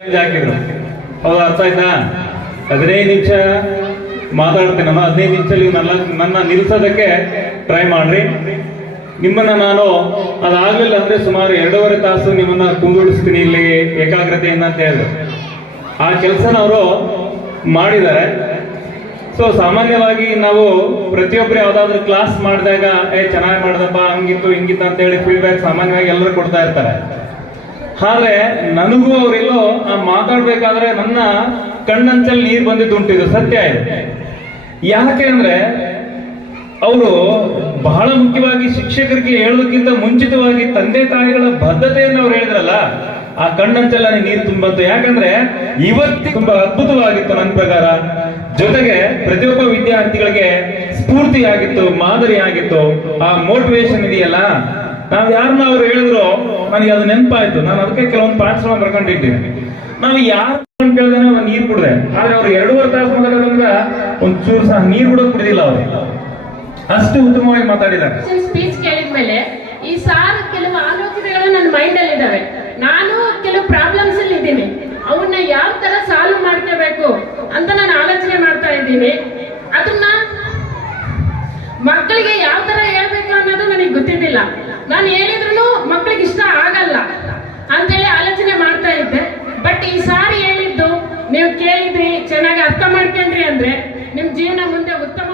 ಹಾಕಿದ್ರು. ಹೌದು, ಅರ್ಥ ಆಯ್ತಾ? 15 ನಿಮಿಷ ಮಾತಾಡ್ತೇನೆ ನಾನು. 15 ನಿಮಿಷದಲ್ಲಿ ನನ್ನ ನಿಲ್ಸೋದಕ್ಕೆ ಟ್ರೈ ಮಾಡ್ರಿ. ನಿಮ್ಮನ್ನ ನಾನು ಅದಾಗಲಿಲ್ಲ ಅಂದ್ರೆ ಸುಮಾರು 2.5 ತಾಸು ನಿಮ್ಮನ್ನ ಕುಂದುಡಿಸ್ತೀನಿ ಇಲ್ಲಿ ಏಕಾಗ್ರತೆಯಿಂದ ಅಂತ ಹೇಳಿದ್ರು. ಆ ಕೆಲಸನ ಅವರು ಮಾಡಿದ್ದಾರೆ. ಸೊ ಸಾಮಾನ್ಯವಾಗಿ ನಾವು ಪ್ರತಿಯೊಬ್ಬರು ಯಾವ್ದಾದ್ರು ಕ್ಲಾಸ್ ಮಾಡಿದಾಗ ಚೆನ್ನಾಗಿ ಮಾಡ್ದಪ್ಪ, ಹಂಗಿತ್ತು ಹಿಂಗಿತ್ತು ಅಂತ ಹೇಳಿ ಫೀಡ್ಬ್ಯಾಕ್ ಸಾಮಾನ್ಯವಾಗಿ ಎಲ್ಲರೂ ಕೊಡ್ತಾ ಇರ್ತಾರೆ. ಆದ್ರೆ ನನಗೂ ಅವರೆಲ್ಲೋ ಮಾತಾಡ್ಬೇಕಾದ್ರೆ ನನ್ನ ಕಣ್ಣಂಚಲ್ಲಿ ನೀರು ಬಂದಿದ್ದು ಇದು ಸತ್ಯ ಇದೆ. ಯಾಕೆ ಅಂದ್ರೆ ಅವರು ಬಹಳ ಮುಖ್ಯವಾಗಿ ಶಿಕ್ಷಕರಿಗೆ ಹೇಳೋದಕ್ಕಿಂತ ಮುಂಚಿತವಾಗಿ ತಂದೆ ತಾಯಿಗಳ ಬದ್ಧತೆಯನ್ನು ಅವ್ರು ಹೇಳಿದ್ರಲ್ಲ, ಆ ಕಣ್ಣಂಚೆಲ್ಲ ನೀರು ತುಂಬಂತು. ಯಾಕಂದ್ರೆ ಇವತ್ತು ತುಂಬಾ ಅದ್ಭುತವಾಗಿತ್ತು ನನ್ನ ಪ್ರಕಾರ. ಜೊತೆಗೆ ಪ್ರತಿಯೊಬ್ಬ ವಿದ್ಯಾರ್ಥಿಗಳಿಗೆ ಸ್ಫೂರ್ತಿಯಾಗಿತ್ತು, ಮಾದರಿಯಾಗಿತ್ತು. ಆ ಮೋಟಿವೇಶನ್ ಇದೆಯಲ್ಲ, ನಾವ್ ಯಾರನ್ನ ಅವ್ರು ಹೇಳಿದ್ರು ನನಗೆ ಅದು ನೆನಪಾಯ್ತು. ನಾನು ಅದಕ್ಕೆ ಕೆಲವೊಂದು ಪಾಯಿಂಟ್ಸ್ ಬರ್ಕೊಂಡಿದ್ದೀನಿ. ನಾವು ಯಾರು ಕೇಳಿದ್ರೆ ಒಂದು ನೀರು ಕುಡ್ದೆ, ಆದ್ರೆ ಅವ್ರು 2.5 ತಾಸು ಮಾತಾಡೋದ್ರಿಂದ ಒಂದ್ ಚೂರು ಸಹ ನೀರು ಕೂಡ ಕುಡಿದಿಲ್ಲ ಅವರು. ಅಷ್ಟು ಉತ್ತಮವಾಗಿ ಮಾತಾಡಿದ್ದಾರೆ. ಸ್ಪೀಚ್ ಕೇಳಿದ್ಮೇಲೆ ಈ ಸಾರ್ ಕೆಲವು ಆಲೋಚನೆಗಳು ನನ್ನ ಮೈಂಡ್ ಅಲ್ಲಿ ಇದಾವೆ. ನಾನು ಕೆಲವು ಪ್ರಾಬ್ಲಮ್ಸ್ ಅಲ್ಲಿ ಇದ್ದೀನಿ, ಅವನ್ನ ಯಾವ ತರ ಸಾಲ್ವ್ ಮಾಡ್ಕೋಬೇಕು ಅಂತ ನಾನು ಆಲೋಚನೆ ಮಾಡ್ತಾ ಇದ್ದೀನಿ. ಅದನ್ನ ಮಕ್ಕಳಿಗೆ ಯಾವ ತರ ಹೇಳ್ಬೇಕು ಅನ್ನೋದು ನನಗೆ ಗೊತ್ತಿದ್ದಿಲ್ಲ. ನಾನು ಹೇಳಿದ್ರು ಮಕ್ಕಳಿಗೆ ಇಷ್ಟ ಆಗಲ್ಲ ಅಂತೇಳಿ ಆಲೋಚನೆ ಮಾಡ್ತಾ ಇದ್ದೆ. ಬಟ್ ಈ ಸಾರಿ ಹೇಳಿದ್ದು ನೀವು ಕೇಳಿದ್ರಿ, ಚೆನ್ನಾಗಿ ಅರ್ಥ ಮಾಡ್ಕೊಂಡ್ರಿ ಅಂದ್ರೆ ನಿಮ್ ಜೀವನ ಮುಂದೆ ಉತ್ತಮ